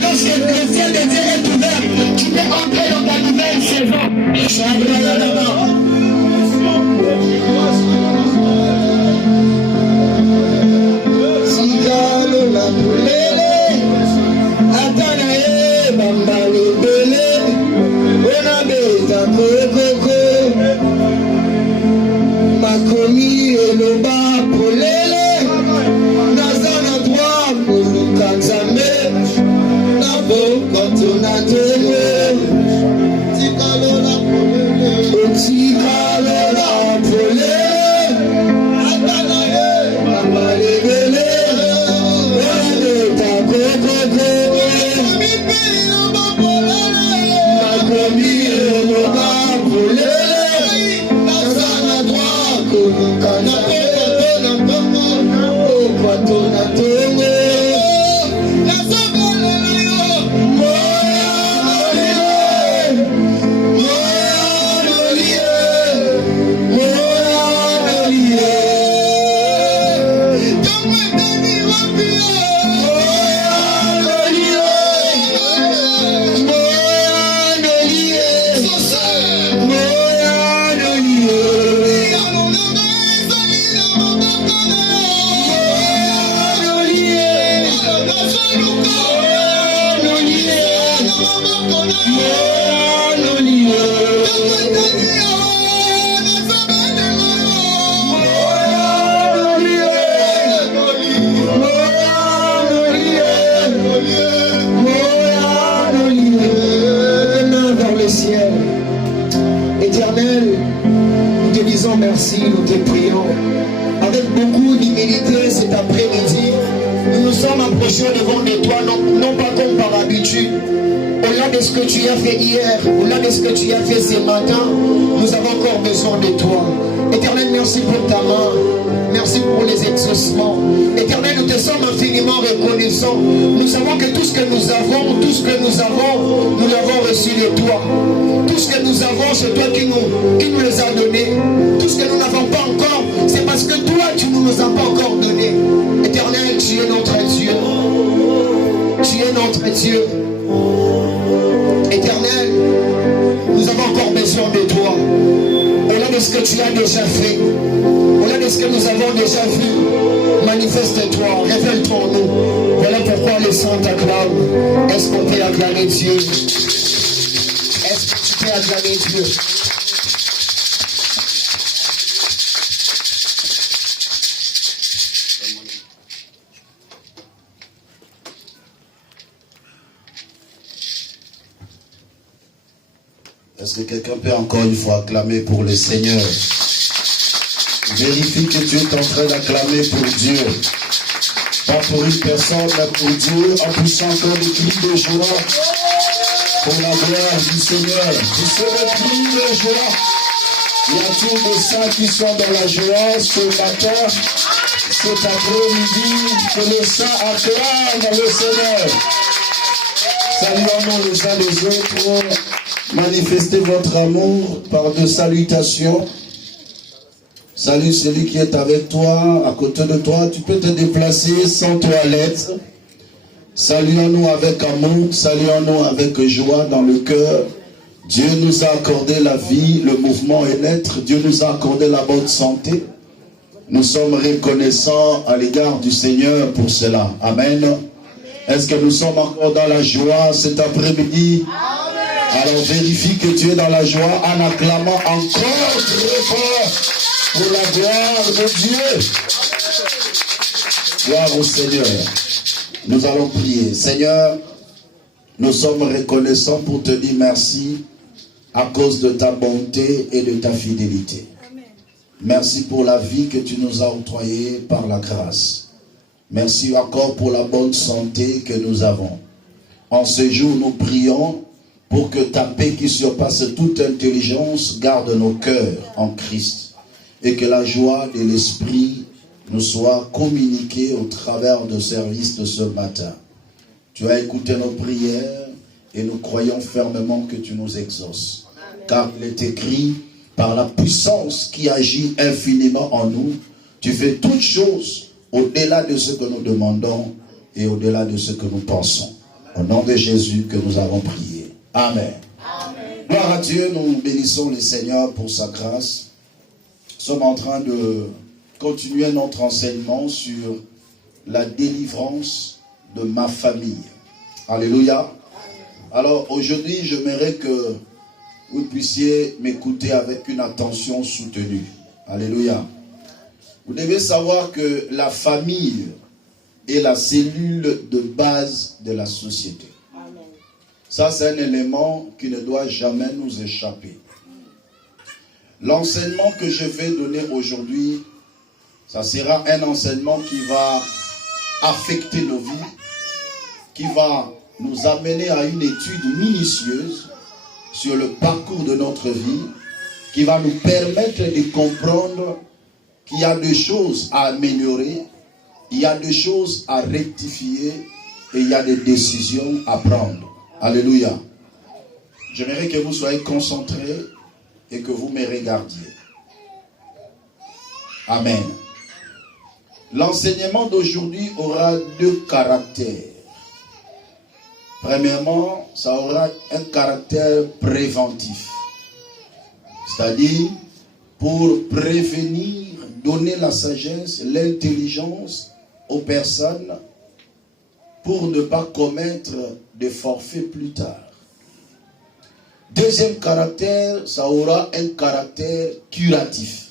Lorsque le ciel de Dieu est ouvert, tu peux entrer dans ta nouvelle saison. Merci, nous te prions. Avec beaucoup d'humilité cet après-midi, nous nous sommes approchés devant de toi, non pas comme par habitude. Au-delà de ce que tu as fait hier, au-delà de ce que tu as fait ce matin, nous avons encore besoin de toi. Éternel, merci pour ta main. Merci pour les exaucements. Éternel, nous te sommes infiniment reconnaissants. Nous savons que tout ce que nous avons, nous l'avons reçu de toi. Tout ce que nous avons, c'est toi qui nous les as donnés. Tout ce que nous n'avons pas encore, c'est parce que toi, tu ne nous as pas encore donné. Éternel, tu es notre Dieu. Tu es notre Dieu. Éternel, nous avons encore besoin de toi. Au-delà de ce que tu as déjà fait, au-delà de ce que nous avons déjà vu, manifeste-toi, révèle-toi en nous. Voilà pourquoi les saints t'acclament. Est-ce qu'on peut acclamer Dieu? Est-ce que tu peux acclamer Dieu? Est-ce que quelqu'un peut encore une fois acclamer pour le Seigneur? Vérifie que tu es en train d'acclamer pour Dieu. Pas pour une personne, mais pour Dieu, en poussant encore des cris de joie pour la gloire du Seigneur. Tu sais le cri de joie. Il y a tous les saints qui sont dans la joie ce matin, cet après-midi, que les saints acclament le Seigneur. Saluons-nous les uns les autres. Manifestez votre amour par des salutations. Salut celui qui est avec toi, à côté de toi. Tu peux te déplacer sans toilette. Saluons-nous avec amour, saluons-nous avec joie dans le cœur. Dieu nous a accordé la vie, le mouvement et l'être. Dieu nous a accordé la bonne santé. Nous sommes reconnaissants à l'égard du Seigneur pour cela. Amen. Est-ce que nous sommes encore dans la joie cet après-midi? Alors vérifie que tu es dans la joie en acclamant encore très fort pour la gloire de Dieu. Gloire au Seigneur. Nous allons prier. Seigneur, nous sommes reconnaissants pour te dire merci à cause de ta bonté et de ta fidélité. Merci pour la vie que tu nous as octroyée par la grâce. Merci encore pour la bonne santé que nous avons. En ce jour, nous prions pour que ta paix qui surpasse toute intelligence garde nos cœurs en Christ et que la joie de l'Esprit nous soit communiquée au travers de service de ce matin. Tu as écouté nos prières et nous croyons fermement que tu nous exauces. Car il est écrit, par la puissance qui agit infiniment en nous, tu fais toutes choses au-delà de ce que nous demandons et au-delà de ce que nous pensons. Au nom de Jésus que nous avons prié. Amen. Amen. Gloire à Dieu, nous bénissons le Seigneur pour sa grâce. Nous sommes en train de continuer notre enseignement sur la délivrance de ma famille. Alléluia. Alors aujourd'hui, j'aimerais que vous puissiez m'écouter avec une attention soutenue. Alléluia. Vous devez savoir que la famille est la cellule de base de la société. Amen. Ça, c'est un élément qui ne doit jamais nous échapper. L'enseignement que je vais donner aujourd'hui, ça sera un enseignement qui va affecter nos vies, qui va nous amener à une étude minutieuse sur le parcours de notre vie, qui va nous permettre de comprendre qu'il y a des choses à améliorer, il y a des choses à rectifier et il y a des décisions à prendre. Alléluia. J'aimerais que vous soyez concentrés et que vous me regardiez. Amen. L'enseignement d'aujourd'hui aura deux caractères. Premièrement, ça aura un caractère préventif. C'est-à-dire pour prévenir, donner la sagesse, l'intelligence aux personnes pour ne pas commettre des forfaits plus tard. Deuxième caractère, ça aura un caractère curatif.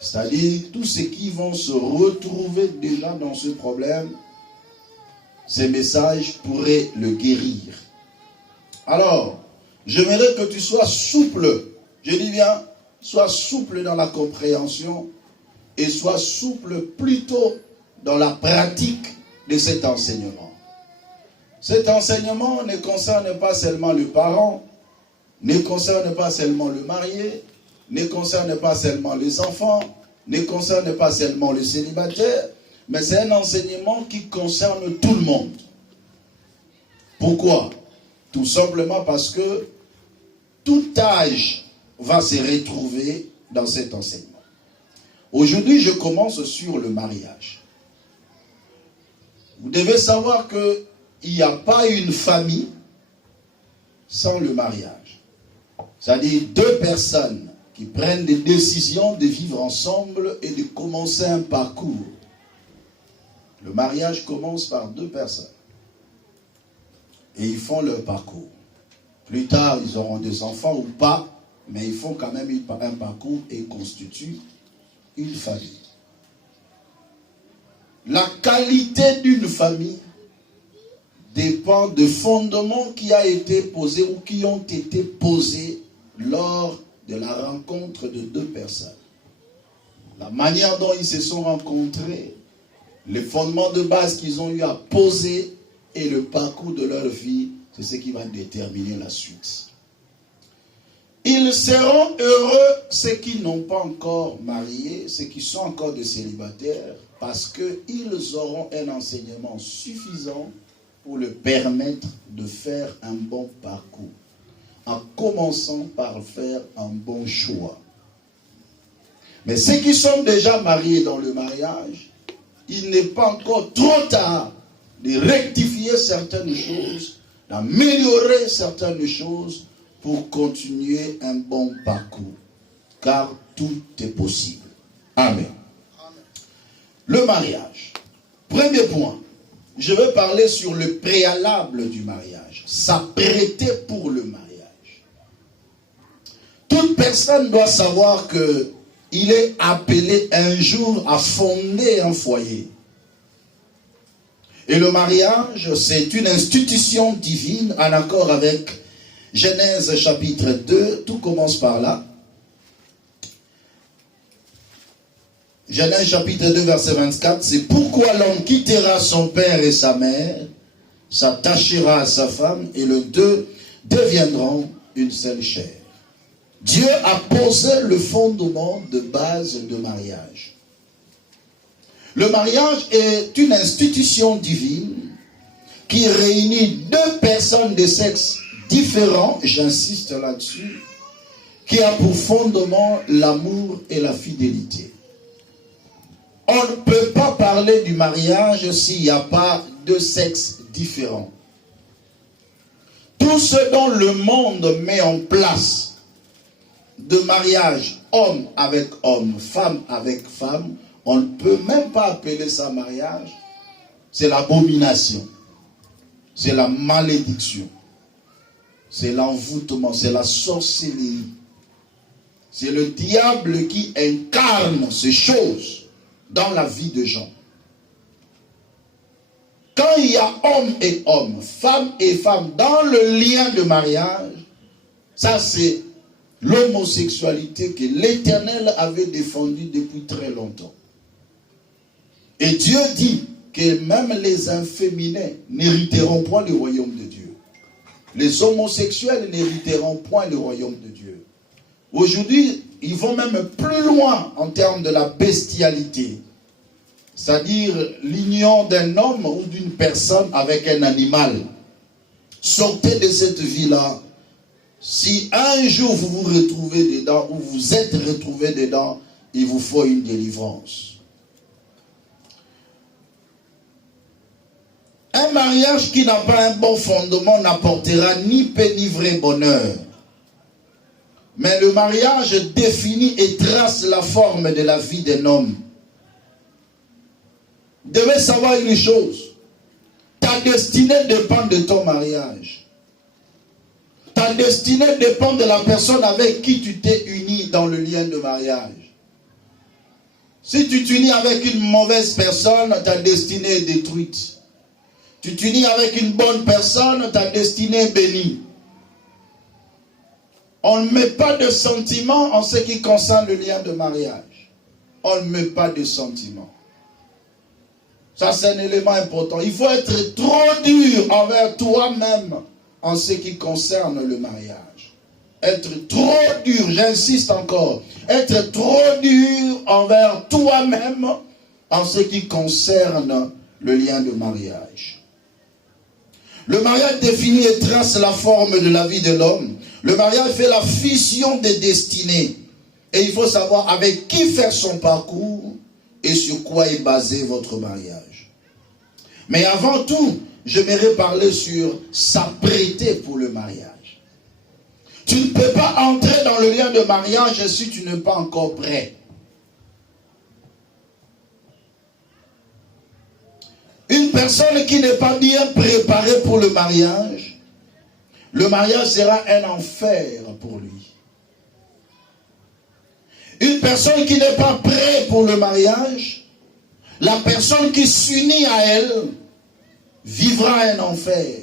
C'est-à-dire tous ceux qui vont se retrouver déjà dans ce problème, ces messages pourraient le guérir. Alors, j'aimerais que tu sois souple. Je dis bien, sois souple dans la compréhension et sois souple plutôt dans la pratique de cet enseignement. Cet enseignement ne concerne pas seulement le parent, ne concerne pas seulement le marié, ne concerne pas seulement les enfants, ne concerne pas seulement les célibataires, mais c'est un enseignement qui concerne tout le monde. Pourquoi? Tout simplement parce que tout âge va se retrouver dans cet enseignement. Aujourd'hui, je commence sur le mariage. Vous devez savoir qu'il n'y a pas une famille sans le mariage. C'est-à-dire deux personnes qui prennent des décisions de vivre ensemble et de commencer un parcours. Le mariage commence par deux personnes. Et ils font leur parcours. Plus tard, ils auront des enfants ou pas, mais ils font quand même un parcours et constituent une famille. La qualité d'une famille dépend des fondements qui ont été posés ou qui ont été posés lors de la rencontre de deux personnes. La manière dont ils se sont rencontrés, les fondements de base qu'ils ont eu à poser et le parcours de leur vie, c'est ce qui va déterminer la suite. Ils seront heureux, ceux qui n'ont pas encore marié, ceux qui sont encore des célibataires, parce qu'ils auront un enseignement suffisant pour leur permettre de faire un bon parcours, en commençant par faire un bon choix. Mais ceux qui sont déjà mariés dans le mariage, il n'est pas encore trop tard de rectifier certaines choses, d'améliorer certaines choses pour continuer un bon parcours. Car tout est possible. Amen. Le mariage. Premier point. Je vais parler sur le préalable du mariage. S'apprêter pour le mariage. Toute personne doit savoir qu'il est appelé un jour à fonder un foyer. Et le mariage, c'est une institution divine en accord avec Genèse chapitre 2. Tout commence par là. Genèse chapitre 2 verset 24. C'est pourquoi l'homme quittera son père et sa mère, s'attachera à sa femme, et les deux deviendront une seule chair. Dieu a posé le fondement de base de mariage. Le mariage est une institution divine qui réunit deux personnes de sexe différents, j'insiste là-dessus, qui a pour fondement l'amour et la fidélité. On ne peut pas parler du mariage s'il n'y a pas deux sexes différents. tout ce dont le monde met en place de mariage, homme avec homme, femme avec femme, on ne peut même pas appeler ça mariage. C'est l'abomination, c'est la malédiction, c'est l'envoûtement, c'est la sorcellerie. C'est le diable qui incarne ces choses dans la vie de gens. Quand il y a homme et homme, femme et femme dans le lien de mariage, ça c'est l'homosexualité que l'Éternel avait défendue depuis très longtemps. Et Dieu dit que même les inféminés n'hériteront point le royaume de Dieu. Les homosexuels n'hériteront point le royaume de Dieu. Aujourd'hui, ils vont même plus loin en termes de la bestialité. C'est-à-dire l'union d'un homme ou d'une personne avec un animal. Sortez de cette vie-là. Si un jour vous vous retrouvez dedans ou vous êtes retrouvé dedans, il vous faut une délivrance. Un mariage qui n'a pas un bon fondement n'apportera ni paix ni vrai bonheur. Mais le mariage définit et trace la forme de la vie d'un homme. Vous devez savoir une chose. Ta destinée dépend de ton mariage. Ta destinée dépend de la personne avec qui tu t'es uni dans le lien de mariage. Si tu t'unis avec une mauvaise personne, ta destinée est détruite. Tu t'unis avec une bonne personne, ta destinée est bénie. On ne met pas de sentiments en ce qui concerne le lien de mariage. On ne met pas de sentiments. Ça, c'est un élément important. Il faut être trop dur envers toi-même en ce qui concerne le mariage. Être trop dur, j'insiste encore, être trop dur envers toi-même en ce qui concerne le lien de mariage. Le mariage définit et trace la forme de la vie de l'homme. Le mariage fait la fusion des destinées. Et il faut savoir avec qui faire son parcours et sur quoi est basé votre mariage. Mais avant tout, j'aimerais parler sur s'apprêter pour le mariage. Tu ne peux pas entrer dans le lien de mariage si tu n'es pas encore prêt. Une personne qui n'est pas bien préparée pour le mariage sera un enfer pour lui. Une personne qui n'est pas prête pour le mariage, la personne qui s'unit à elle vivra un enfer.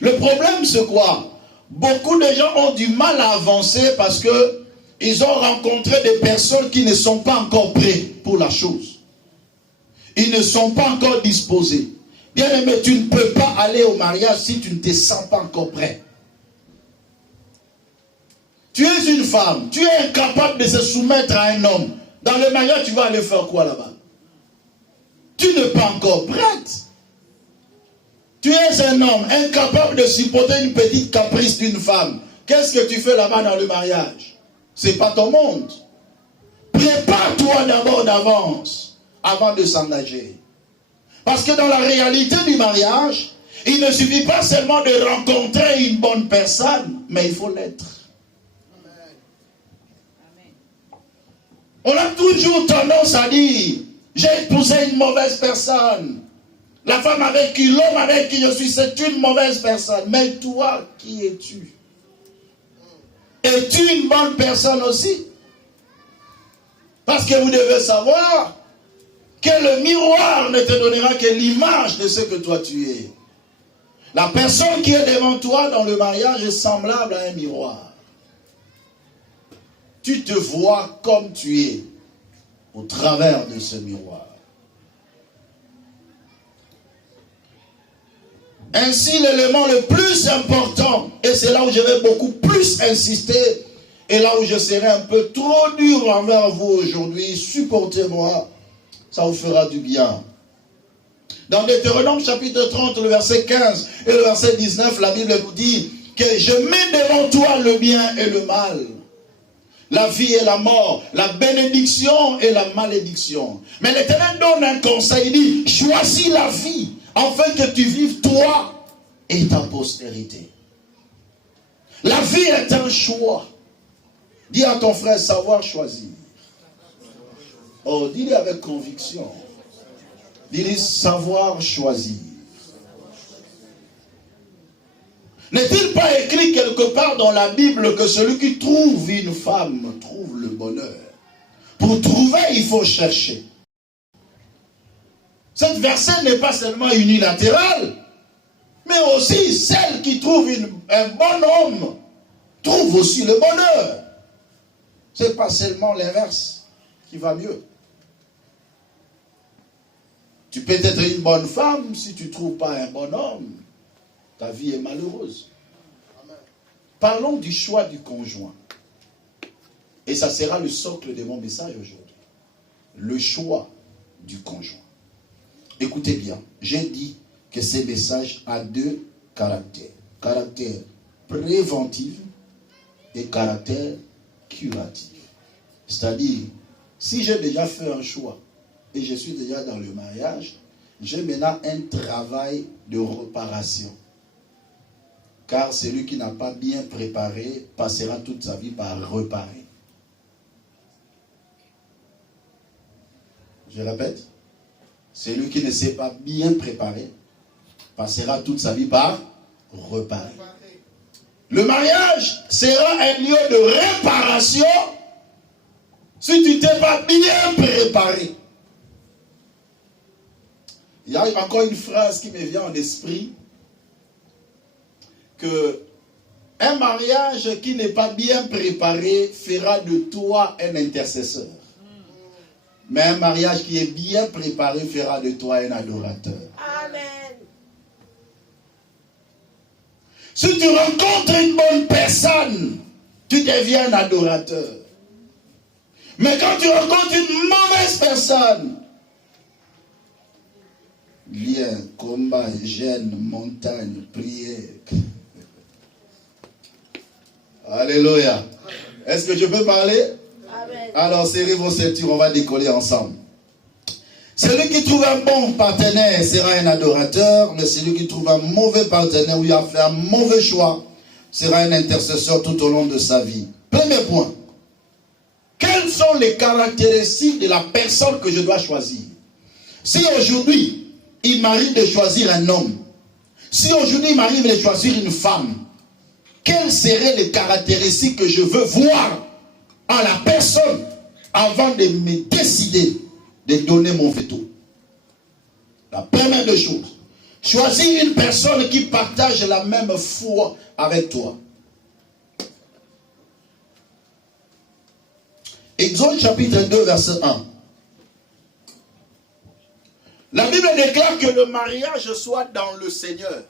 Le problème c'est quoi? Beaucoup de gens ont du mal à avancer parce que ils ont rencontré des personnes qui ne sont pas encore prêtes pour la chose. Ils ne sont pas encore disposés. Bien aimé, tu ne peux pas aller au mariage si tu ne te sens pas encore prêt. Tu es une femme, tu es incapable de se soumettre à un homme. Dans le mariage, tu vas aller faire quoi là-bas? Tu n'es pas encore prête. Tu es un homme incapable de supporter une petite caprice d'une femme. Qu'est-ce que tu fais là-bas dans le mariage? Ce n'est pas ton monde. Prépare-toi d'abord d'avance avant de s'engager. Parce que dans la réalité du mariage, il ne suffit pas seulement de rencontrer une bonne personne, mais il faut l'être. On a toujours tendance à dire, j'ai épousé une mauvaise personne. La femme avec qui, l'homme avec qui je suis, c'est une mauvaise personne. Mais toi, qui es-tu? Es-tu une bonne personne aussi? Parce que vous devez savoir que le miroir ne te donnera que l'image de ce que toi tu es. La personne qui est devant toi dans le mariage est semblable à un miroir. Tu te vois comme tu es au travers de ce miroir. Ainsi, l'élément le plus important, et c'est là où je vais beaucoup plus insister, et là où je serai un peu trop dur envers vous aujourd'hui, supportez-moi, ça vous fera du bien. Dans Deutéronome chapitre 30, le verset 15 et le verset 19, la Bible nous dit que je mets devant toi le bien et le mal, la vie et la mort, la bénédiction et la malédiction. Mais l'Éternel donne un conseil, il dit, choisis la vie, afin que tu vives toi et ta postérité. La vie est un choix. Dis à ton frère, savoir choisir. Oh, dis-le avec conviction. Dis-le, savoir choisir. N'est-il pas écrit quelque part dans la Bible que celui qui trouve une femme trouve le bonheur? Pour trouver, il faut chercher. Cette verset n'est pas seulement unilatérale, mais aussi celle qui trouve un bon homme trouve aussi le bonheur. Ce n'est pas seulement l'inverse qui va mieux. Tu peux être une bonne femme, si tu ne trouves pas un bon homme, ta vie est malheureuse. Parlons du choix du conjoint. Et ça sera le socle de mon message aujourd'hui. Le choix du conjoint. Écoutez bien, j'ai dit que ce message a deux caractères. Caractère préventif et caractère curatif. C'est-à-dire, si j'ai déjà fait un choix et je suis déjà dans le mariage, j'ai maintenant un travail de réparation. Car celui qui n'a pas bien préparé passera toute sa vie par réparer. Je répète, celui qui ne s'est pas bien préparé passera toute sa vie par réparer. Le mariage sera un lieu de réparation si tu t'es pas bien préparé. Il y a encore une phrase qui me vient en esprit, que un mariage qui n'est pas bien préparé fera de toi un intercesseur. Mais un mariage qui est bien préparé fera de toi un adorateur. Amen. Si tu rencontres une bonne personne, tu deviens un adorateur. Mais quand tu rencontres une mauvaise personne, lien, combat, gêne, montagne, prière. Alléluia. Est-ce que je peux parler? Amen. Alors, serrez vos ceintures, on va décoller ensemble. Celui qui trouve un bon partenaire sera un adorateur, mais celui qui trouve un mauvais partenaire ou il a fait un mauvais choix sera un intercesseur tout au long de sa vie. Premier point. Quelles sont les caractéristiques de la personne que je dois choisir? Si aujourd'hui, il m'arrive de choisir un homme, si aujourd'hui il m'arrive de choisir une femme, quelles seraient les caractéristiques que je veux voir en la personne avant de me décider de donner mon veto? La première des choses, choisir une personne qui partage la même foi avec toi. Exode chapitre 2 verset 1. La Bible déclare que le mariage soit dans le Seigneur.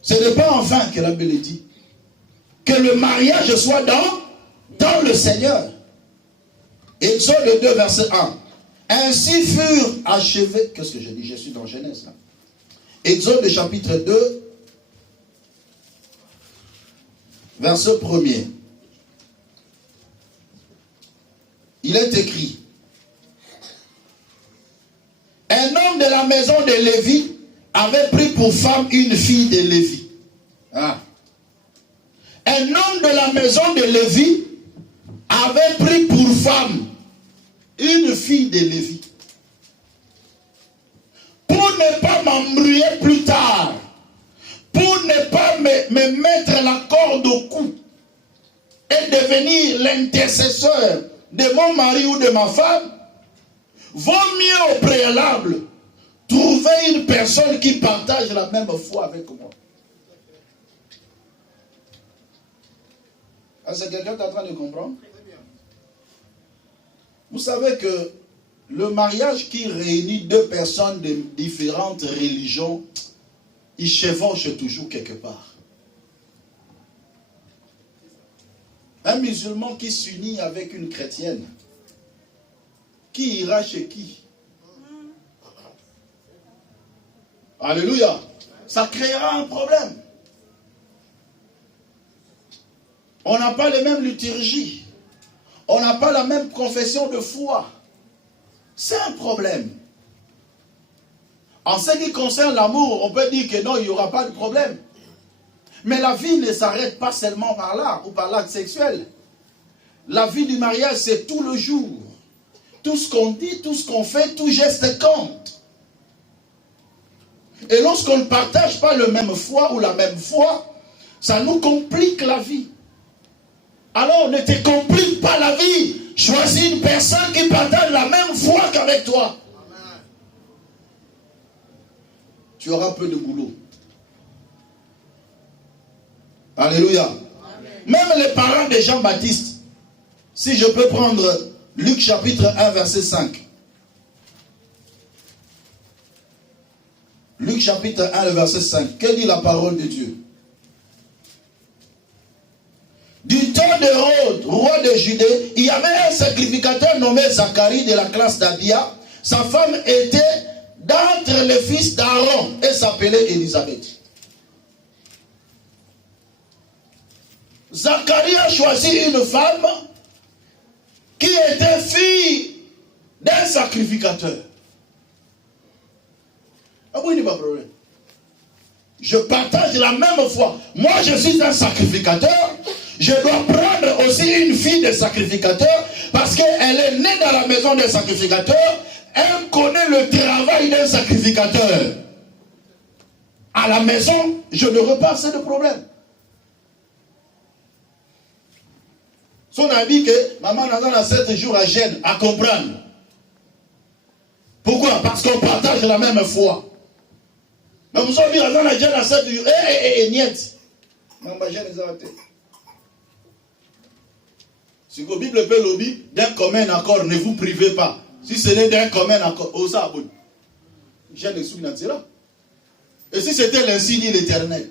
Ce n'est pas en vain que la Bible dit que le mariage soit dans le Seigneur. Exode 2 verset 1. Ainsi furent achevés. Qu'est-ce que je dis? Je suis dans Genèse là. Exode chapitre 2 verset 1er. Il est écrit: un homme de la maison de Lévi avait pris pour femme une fille de Lévi. Ah. Un homme de la maison de Lévi avait pris pour femme une fille de Lévi. Pour ne pas m'embrouiller plus tard, pour ne pas me mettre la corde au cou et devenir l'intercesseur de mon mari ou de ma femme, vaut mieux au préalable trouver une personne qui partage la même foi avec moi. Est-ce que quelqu'un est en train de comprendre? Vous savez que le mariage qui réunit deux personnes de différentes religions, il chevauche toujours quelque part. Un musulman qui s'unit avec une chrétienne, qui ira chez qui? Alléluia. Ça créera un problème. On n'a pas les mêmes liturgies. On n'a pas la même confession de foi. C'est un problème. En ce qui concerne l'amour, on peut dire que non, il n'y aura pas de problème. Mais la vie ne s'arrête pas seulement par là, ou par l'acte sexuel. La vie du mariage, c'est tout le jour. Tout ce qu'on dit, tout ce qu'on fait, tout geste compte. Et lorsqu'on ne partage pas le même foi ou la même foi, ça nous complique la vie. Alors ne te complique pas la vie. Choisis une personne qui partage la même foi qu'avec toi. Amen. Tu auras peu de boulot. Alléluia. Amen. Même les parents de Jean-Baptiste, si je peux prendre Luc chapitre 1 verset 5. Luc chapitre 1 verset 5. Que dit la parole de Dieu? Du temps d'Hérode, roi de Judée, il y avait un sacrificateur nommé Zacharie de la classe d'Abia. Sa femme était d'entre les fils d'Aaron et s'appelait Élisabeth. Zacharie a choisi une femme qui était fille d'un sacrificateur. Ah oui, il n'y a pas de problème. Je partage la même foi. Moi, je suis un sacrificateur. Je dois prendre aussi une fille de sacrificateur parce qu'elle est née dans la maison d'un sacrificateur. Elle connaît le travail d'un sacrificateur. À la maison, je n'aurai pas assez de problèmes. Son ami que maman a 7 jours à Gênes à comprendre. Pourquoi? Parce qu'on partage la même foi. Mais vous savez, à Gênes à 7 jours, niet. Maman Gênes les a ratés. Si la Bible peut le dire, d'un commun accord, ne vous privez pas. Si ce n'est d'un commun accord, oh ça, bon. J'ai les sous là. Et si c'était l'insigne de l'Éternel?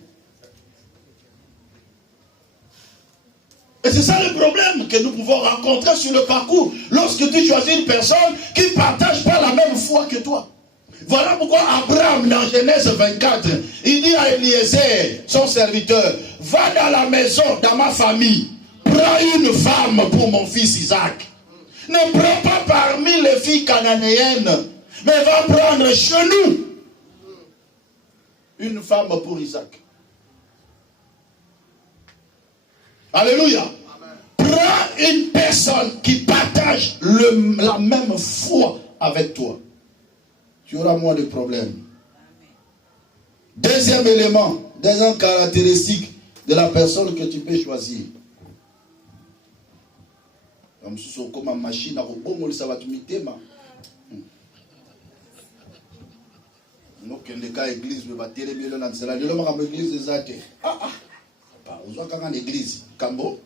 Et c'est ça le problème que nous pouvons rencontrer sur le parcours. Lorsque tu choisis une personne qui ne partage pas la même foi que toi. Voilà pourquoi Abraham, dans Genèse 24, il dit à Eliezer, son serviteur, va dans la maison, dans ma famille. Prends une femme pour mon fils Isaac. Ne prends pas parmi les filles cananéennes, mais va prendre chez nous une femme pour Isaac. Alléluia. Amen. Prends une personne qui partage la même foi avec toi. Tu auras moins de problèmes. Deuxième élément, deuxième caractéristique de la personne que tu peux choisir. Comme une machine à rebondir, ça va te mettre. Donc, dans l'église, je vais te dire, je vais l'église. Ah, on voit quand on l'église. Cambo.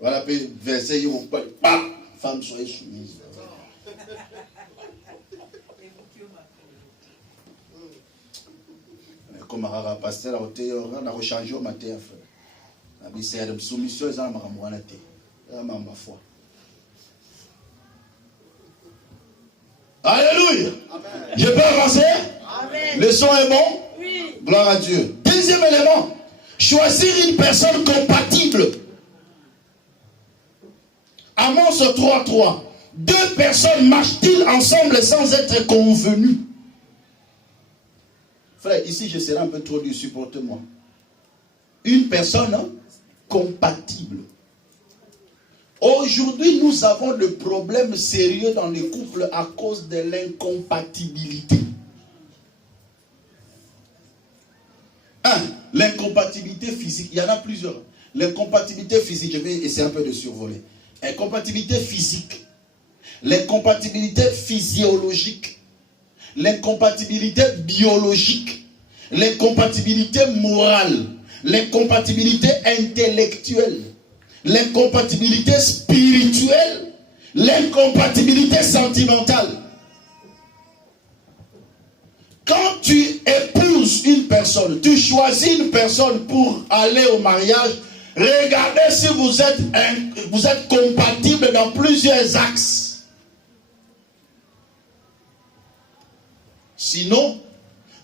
Voilà, puis verset, il n'y a pas. Femme, soyez soumise. Comme un pasteur, on a changé au matin. C'est une soumission, c'est ma foi. Alléluia. Amen. Je peux avancer? Amen. Le son est bon? Oui. Gloire à Dieu. Deuxième élément, choisir une personne compatible. Amos 3.3. Deux personnes marchent-ils ensemble sans être convenues? Frère, ici je serai un peu trop dur, supporte-moi. Une personne compatible. Aujourd'hui, nous avons des problèmes sérieux dans les couples à cause de l'incompatibilité. L'incompatibilité physique, il y en a plusieurs. L'incompatibilité physique, je vais essayer un peu de survoler. L'incompatibilité physique, l'incompatibilité physiologique, l'incompatibilité biologique, l'incompatibilité morale, l'incompatibilité intellectuelle, l'incompatibilité spirituelle, l'incompatibilité sentimentale. Quand tu épouses une personne, tu choisis une personne pour aller au mariage, regardez si vous êtes compatible dans plusieurs axes. Sinon,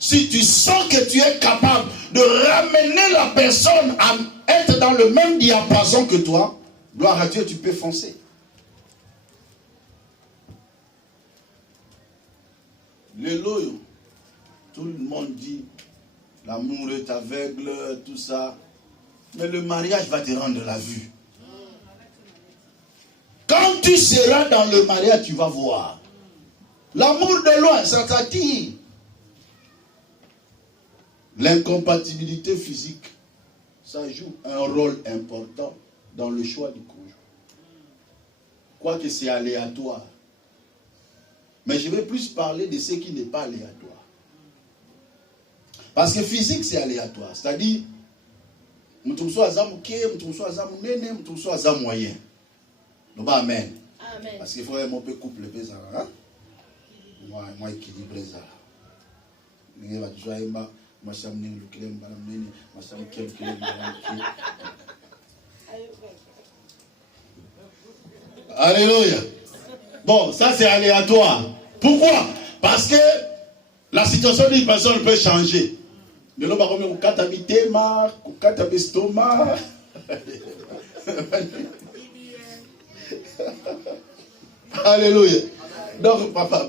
si tu sens que tu es capable de ramener la personne à être dans le même diapason que toi, gloire à Dieu, tu peux foncer. Les loyaux, tout le monde dit, l'amour est aveugle, tout ça. Mais le mariage va te rendre la vue. Quand tu seras dans le mariage, tu vas voir. L'amour de loin, ça t'attire. L'incompatibilité physique, ça joue un rôle important dans le choix du conjoint. Quoique c'est aléatoire. Mais je vais plus parler de ce qui n'est pas aléatoire. Parce que physique, c'est aléatoire. C'est-à-dire, nous sommes moyen. Non, bah, amen. Amen. Parce qu'il faut un peu couple ça. Hein? Moi, équilibré ça. Alléluia. Bon, ça c'est aléatoire. Pourquoi? Parce que la situation d'une personne peut changer. De l'homme à combien vous habitez, vous avez estomac. Alléluia. Donc, papa,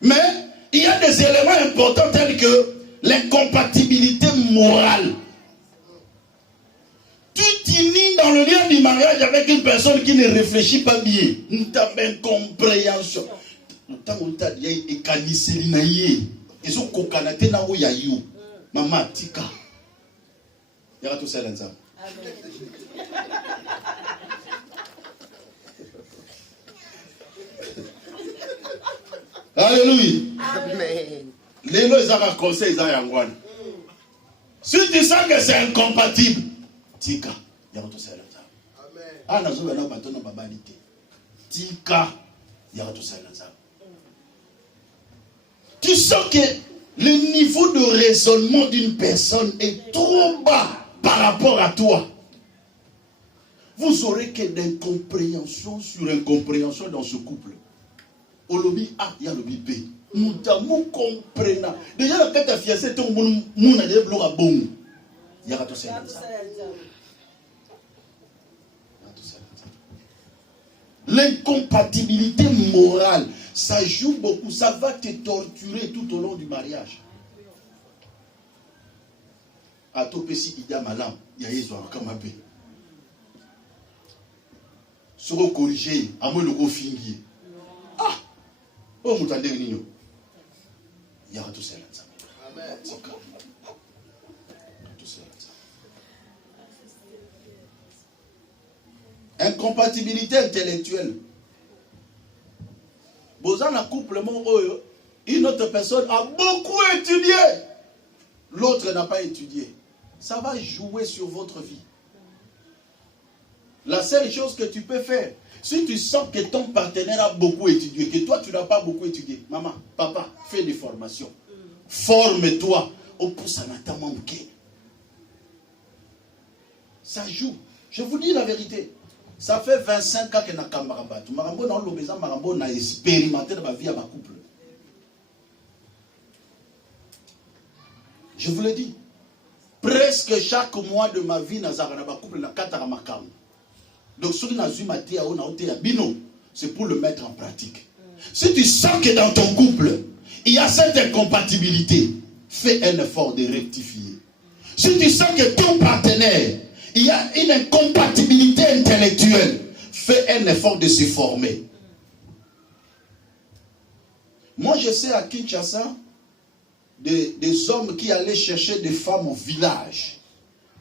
mais il y a des éléments importants tels que l'incompatibilité morale. Tu t'unis dans le lien du mariage avec une personne qui ne réfléchit pas bien. Une incompréhension. Maman, tika. Il y a tout ça là-dedans. Alléluia. Amen. Les lois, ils ont un conseil, ils ont un conseil. Si tu sens que c'est incompatible, tika. Il y a tout ça là-dedans. Ah, nous avons un bâton de babalité. Tika. Il y a tout ça là-dedans. Tu sens que le niveau de raisonnement d'une personne est trop bas par rapport à toi. Vous aurez que d'incompréhension sur incompréhension dans ce couple. Au lobby A, il y a le lobby B. Nous comprenons. Déjà, la tête à fiancé, tout le monde a des blocs à bon. Il y a tout ça. L'incompatibilité morale, ça joue beaucoup. Ça va te torturer tout au long du mariage. A topesi ida malam, il y a Yézoa comme un peu. Sur le corriger, à moi le gros fingi. Ah! Oh, mon tante Nino. Il y a tout ça là-dedans. Amen. Tout ça là-dedans. Incompatibilité intellectuelle. Bozan a couple, une autre personne a beaucoup étudié. L'autre n'a pas étudié. Ça va jouer sur votre vie. La seule chose que tu peux faire, si tu sens que ton partenaire a beaucoup étudié, que toi tu n'as pas beaucoup étudié, maman, papa, fais des formations. Forme-toi. Ça joue. Je vous dis la vérité. Ça fait 25 ans que je suis Marambo. Marambo dans l'obéissance, Marambo a expérimenté dans ma vie à ma couple. Je vous le dis. Presque chaque mois de ma vie, couple na katara makam. Donc, ce qui c'est pour le mettre en pratique. Si tu sens que dans ton couple, il y a cette incompatibilité, fais un effort de rectifier. Si tu sens que ton partenaire, il y a une incompatibilité intellectuelle, fais un effort de se former. Moi, je sais à Kinshasa, des hommes qui allaient chercher des femmes au village.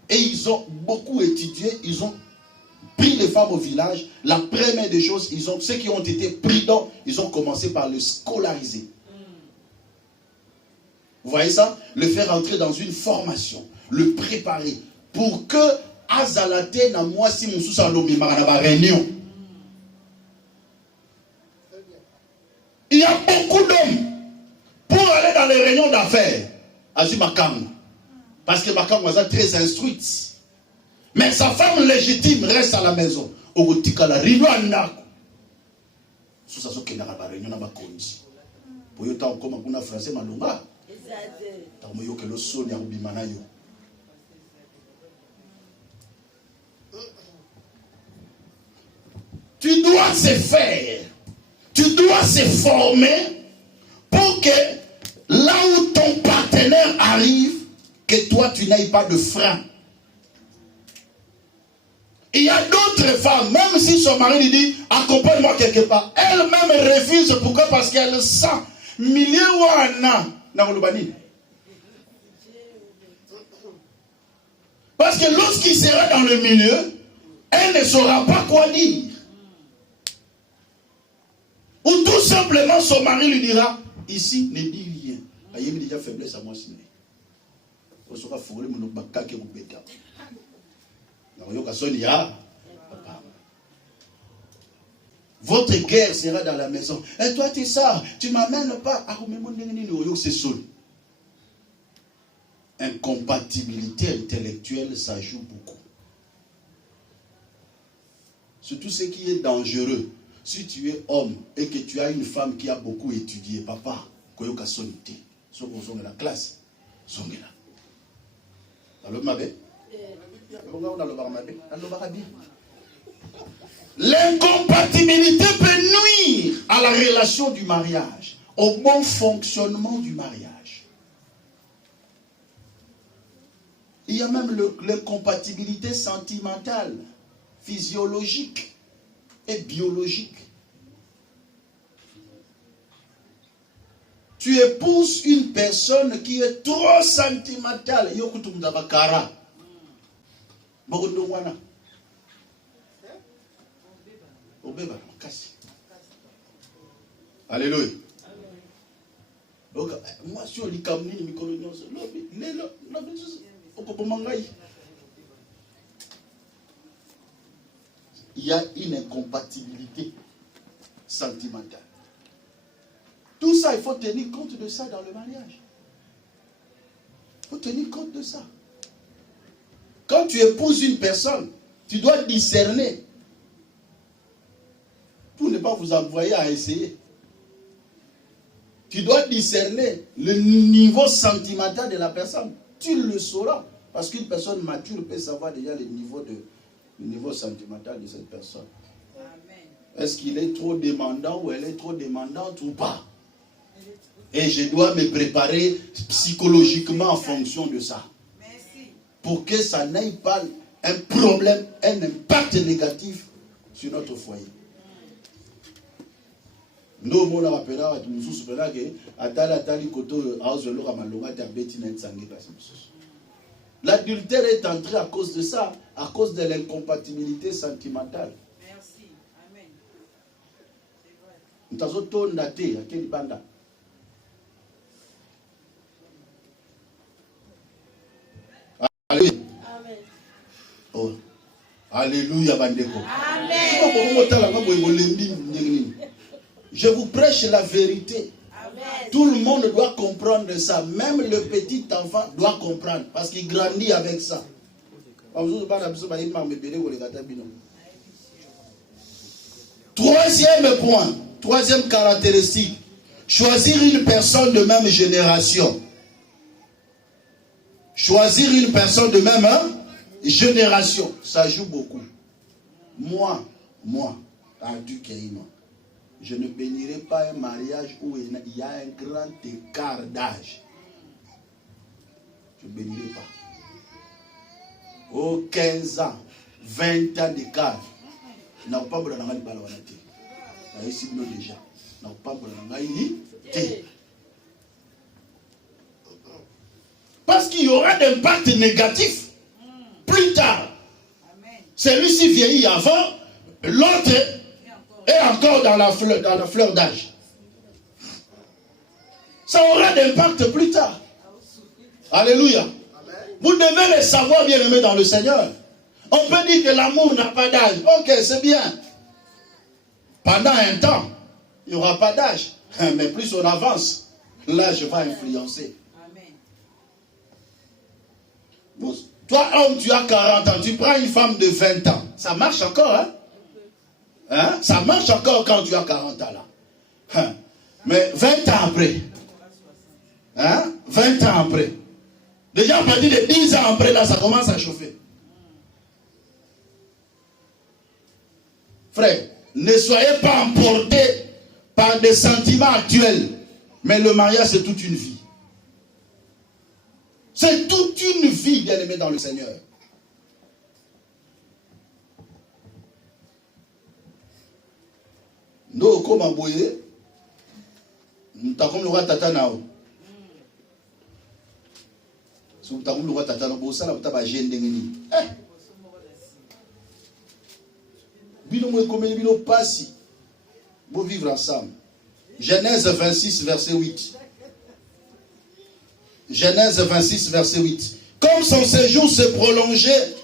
Et ils ont beaucoup étudié, ils ont pris les femmes au village. La première des choses, ceux qui ont été prudents, ils ont commencé par le scolariser. Vous voyez ça? Le faire entrer dans une formation, le préparer pour que Azalate na moi si mon sous alomi marana réunion. Il y a beaucoup d'hommes pour aller dans les réunions d'affaires à Makam. Parce que Makam est très instruite. Mais sa femme légitime reste à la maison. Au Tika la réunion à Nako. Sous sa soke na ba réunion na ba konji. Pour yo ta comme kuna français malonga. Exact. Ta mo yo ke lo so nya ubimana yo. tu dois se faire, tu dois se former pour que là où ton partenaire arrive, que toi tu n'aies pas de frein. Il y a d'autres femmes, même si son mari lui dit accompagne-moi quelque part, elle-même refuse. Pourquoi? Parce qu'elle sent milieu wana na kolobani. Parce que lorsqu'il sera dans le milieu, elle ne saura pas quoi dire. Ou tout simplement son mari lui dira ici ne dis rien. Il y a déjà faiblesse à moi sinon. On sera fourré mon bakake ou bêta. Votre guerre sera dans la maison. Et toi, tu es ça, tu ne m'amènes pas. C'est seul. Incompatibilité intellectuelle, ça joue beaucoup. Surtout ce qui est dangereux. Si tu es homme et que tu as une femme qui a beaucoup étudié, papa, koyoka sonité, so ko la classe, songela. Alors mabe. L'incompatibilité peut nuire à la relation du mariage, au bon fonctionnement du mariage. Il y a même l'incompatibilité sentimentale, physiologique et biologique. Tu épouses une personne qui est trop sentimentale. Alléluia. Moi, si on lit comme il y a une incompatibilité sentimentale. Tout ça, il faut tenir compte de ça dans le mariage. Il faut tenir compte de ça. Quand tu épouses une personne, tu dois discerner pour ne pas vous envoyer à essayer. Tu dois discerner le niveau sentimental de la personne. Tu le sauras. Parce qu'une personne mature peut savoir déjà le niveau sentimental de cette personne. Est-ce qu'il est trop demandant ou elle est trop demandante ou pas? Et je dois me préparer psychologiquement en fonction de ça. Pour que ça n'ait pas un problème, un impact négatif sur notre foyer. Nous, on a rappelé à l'adultère est entré à cause de ça, à cause de l'incompatibilité sentimentale. Merci. Amen. C'est vrai. Amen. Oh. Alléluia, bandeko. Amen. Je vous prêche la vérité. Amen. Tout le monde doit comprendre ça. Même le petit enfant doit comprendre. Parce qu'il grandit avec ça. Troisième point. Troisième caractéristique. Choisir une personne de même génération. Choisir une personne de même génération. Ça joue beaucoup. Moi, je ne bénirai pas un mariage où il y a un grand écart d'âge. Je ne bénirai pas. Oh, 15 ans, 20 ans d'écart. Je n'ai pas besoin de parler. Je suis déjà. Je n'ai pas besoin de. Parce qu'il y aura d'impact négatif plus tard. Celui-ci vieillit avant, l'autre est encore dans la fleur d'âge. Ça aura d'impact plus tard. Alléluia. Amen. Vous devez le savoir, bien aimé dans le Seigneur. On peut dire que l'amour n'a pas d'âge. Ok, c'est bien. Pendant un temps, il n'y aura pas d'âge. Mais plus on avance, l'âge va influencer. Toi, homme, tu as 40 ans, tu prends une femme de 20 ans. Ça marche encore, hein? Ça marche encore quand tu as 40 ans, là. Mais 20 ans après, 20 ans après, déjà à partir de 10 ans après, là, ça commence à chauffer. Frère, ne soyez pas emportés par des sentiments actuels. Mais le mariage, c'est toute une vie. C'est toute une vie, bien aimé dans le Seigneur. Nous, comme un boyer, nous avons le roi Tatanao. Si nous avons le roi Tatanao, nous avons le gêne. Nous passi. Vous vivre ensemble. Genèse 26, verset 8. Genèse 26, verset 8. Comme son séjour se prolongeait,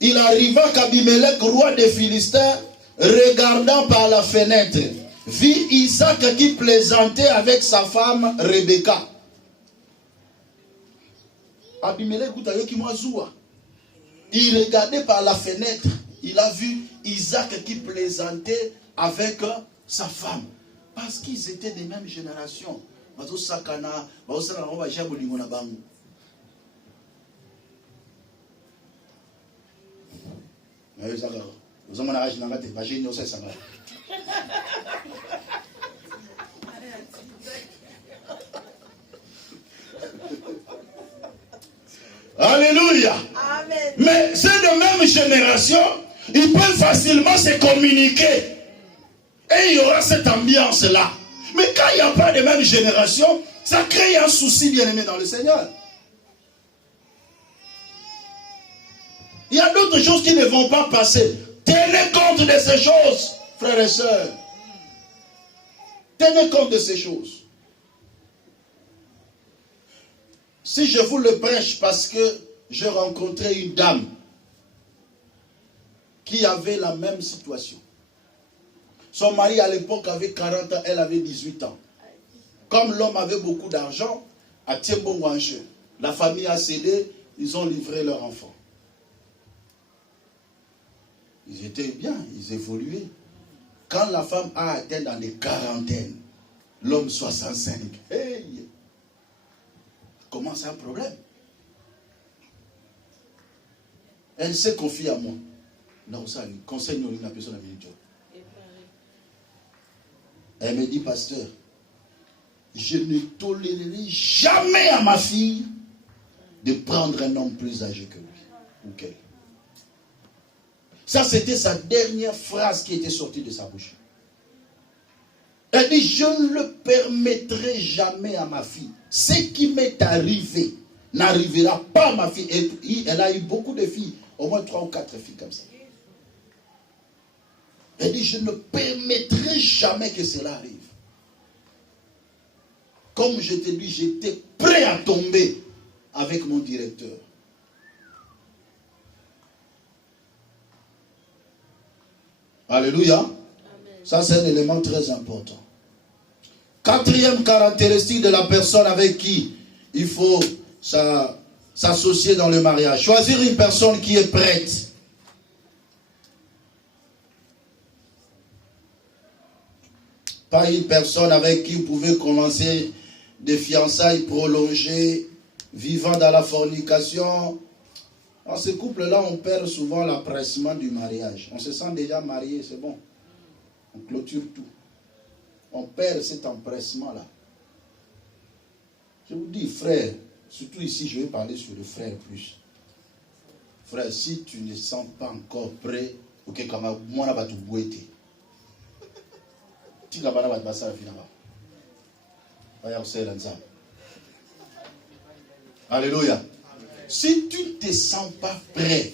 il arriva qu'Abimelech, roi des Philistins, regardant par la fenêtre, vit Isaac qui plaisantait avec sa femme Rebecca. Abimelech, il regardait par la fenêtre, il a vu Isaac qui plaisantait avec sa femme. Parce qu'ils étaient des mêmes générations. Alléluia. Amen. Mais c'est de même génération, ils peuvent facilement se communiquer. Et il y aura cette ambiance-là. Mais quand il n'y a pas de même génération, ça crée un souci, bien aimé dans le Seigneur. Il y a d'autres choses qui ne vont pas passer. Tenez compte de ces choses, frères et sœurs. Tenez compte de ces choses. Si je vous le prêche parce que j'ai rencontré une dame qui avait la même situation. Son mari à l'époque avait 40 ans, elle avait 18 ans. Comme l'homme avait beaucoup d'argent, à Tiembongwanche, la famille a cédé, ils ont livré leur enfant. Ils étaient bien, ils évoluaient. Quand la femme a atteint dans les quarantaines, l'homme 65, hey, comment c'est un problème? Elle s'est confiée à moi. Non, ça, conseil nous la personne à minute. Elle me dit, pasteur, je ne tolérerai jamais à ma fille de prendre un homme plus âgé que lui ou qu'elle. Ça, c'était sa dernière phrase qui était sortie de sa bouche. Elle dit, je ne le permettrai jamais à ma fille. Ce qui m'est arrivé n'arrivera pas à ma fille. Et elle a eu beaucoup de filles, au moins 3 ou 4 filles comme ça. Elle dit, je ne permettrai jamais que cela arrive. Comme je te dis, j'étais prêt à tomber avec mon directeur. Alléluia. Amen. Ça, c'est un élément très important. 4e caractéristique de la personne avec qui il faut s'associer dans le mariage. Choisir une personne qui est prête. Pas une personne avec qui vous pouvez commencer des fiançailles prolongées, vivant dans la fornication. Dans ces couples-là, on perd souvent l'empressement du mariage. On se sent déjà marié, c'est bon. On clôture tout. On perd cet empressement-là. Je vous dis, frère, surtout ici, je vais parler sur le frère plus. Frère, si tu ne sens pas encore prêt, ok, comme moi, là, va te boiter. Tu vas pas passer à la fin. Alléluia. Si tu ne te sens pas prêt,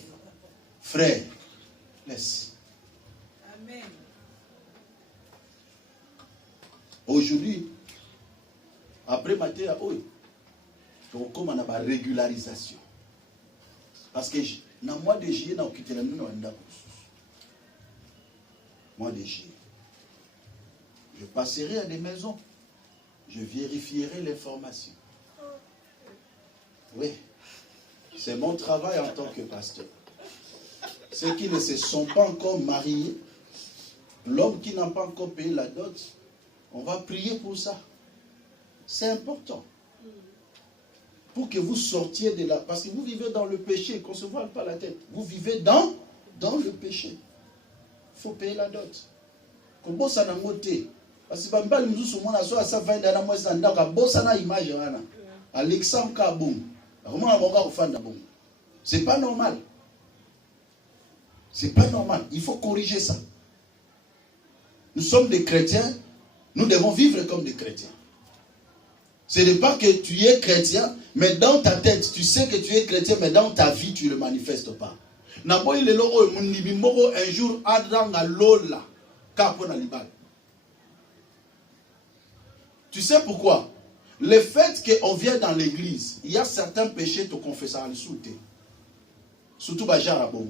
frère, laisse. Amen. Aujourd'hui, après matin, comme on a la régularisation. Parce que dans le mois de juillet, on a quitté la mois de juillet. Je passerai à des maisons. Je vérifierai l'information. Oui. C'est mon travail en tant que pasteur. Ceux qui ne se sont pas encore mariés, l'homme qui n'a pas encore payé la dot, on va prier pour ça. C'est important. Pour que vous sortiez de là. Parce que vous vivez dans le péché, qu'on ne se voile pas la tête. Vous vivez dans le péché. Il faut payer la dot. Kobosa na ngote. Parce que bambali mzusu mona so asa vaida na mwesa ndaka bosa na image wana. Alexandre Kabum. Comment on va faire d'abord? C'est pas normal. C'est pas normal. Il faut corriger ça. Nous sommes des chrétiens. Nous devons vivre comme des chrétiens. Ce n'est pas que tu es chrétien, mais dans ta tête, tu sais que tu es chrétien, mais dans ta vie, tu ne le manifestes pas. Un jour, tu sais pourquoi? Le fait qu'on vient dans l'église, il y a certains péchés te confessent en dessous. Surtout Bajar Abon.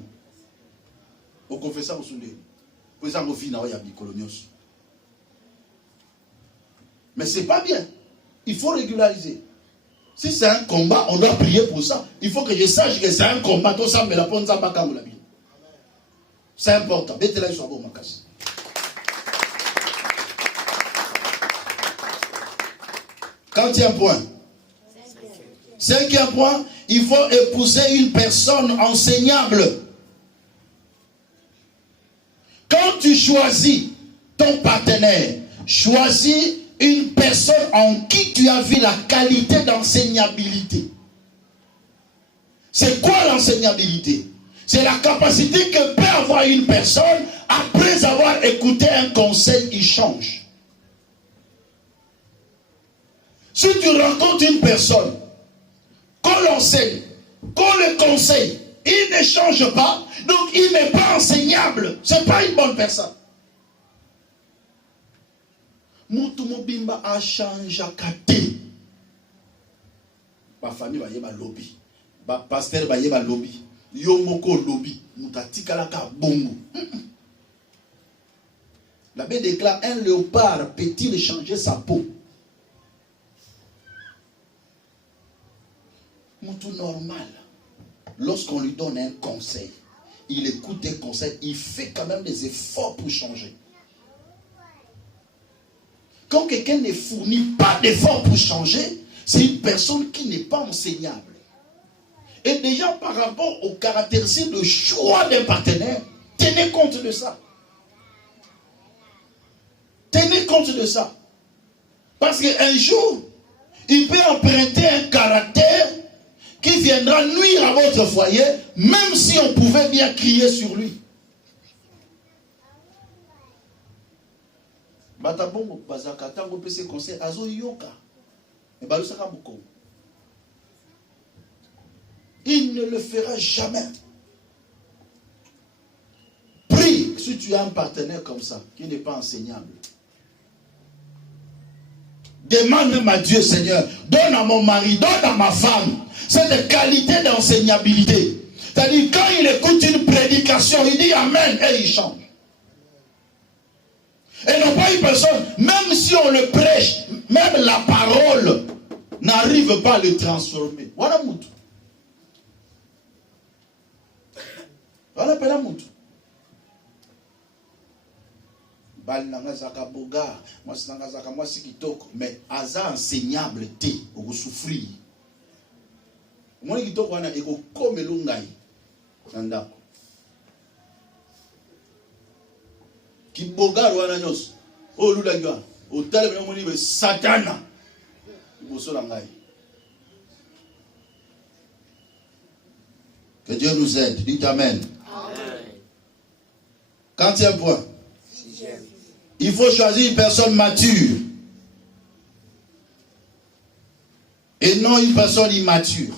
Au confesseur au soudé. Pour exemple, au final, il y a des colonios. Mais ce n'est pas bien. Il faut régulariser. Si c'est un combat, on doit prier pour ça. Il faut que je sache que c'est un combat. Tout ça, mais la ponza pas comme la Bible. C'est important. Quatrième point. Cinquième point, il faut épouser une personne enseignable. Quand tu choisis ton partenaire, choisis une personne en qui tu as vu la qualité d'enseignabilité. C'est quoi l'enseignabilité? C'est la capacité que peut avoir une personne après avoir écouté un conseil, il change. Si tu rencontres une personne, qu'on l'enseigne, qu'on le conseille, il ne change pas, donc il n'est pas enseignable. Ce n'est pas une bonne personne. Moutou Mobimba a changé kate. Ma famille va y avoir lobby. Ma pasteur va y avoir lobby. Yomoko lobby. Moutatikala ka bongo. La Bible déclare un léopard peut-il changer sa peau? Moutou normal. Lorsqu'on lui donne un conseil, il écoute un conseil, il fait quand même des efforts pour changer. Quand quelqu'un ne fournit pas d'efforts pour changer, c'est une personne qui n'est pas enseignable. Et déjà par rapport aux caractéristiques de choix d'un partenaire, tenez compte de ça. Tenez compte de ça. Parce qu'un jour, il peut emprunter un caractère qui viendra nuire à votre foyer, même si on pouvait bien crier sur lui. Batabongo bazaka tango pese conseil azo yoka. Et balusaka moko. Il ne le fera jamais. Prie si tu as un partenaire comme ça, qui n'est pas enseignable. Demande même à Dieu, Seigneur, donne à mon mari, donne à ma femme cette qualité d'enseignabilité. C'est-à-dire, quand il écoute une prédication, il dit Amen et il change. Et non pas une personne, même si on le prêche, même la parole n'arrive pas à le transformer. Voilà Moutou. Voilà Pela Moutou. Mais aza enseignable te au souffrir. Moi qui toko wana eko komelo ngai nanda. Ki bogar wana nyos. O lula gwa. O tale me moni be satana. Boso la ngai. Que Dieu nous aide. Dites Amen. Amen. Quatrième point. Il faut choisir une personne mature. Et non une personne immature.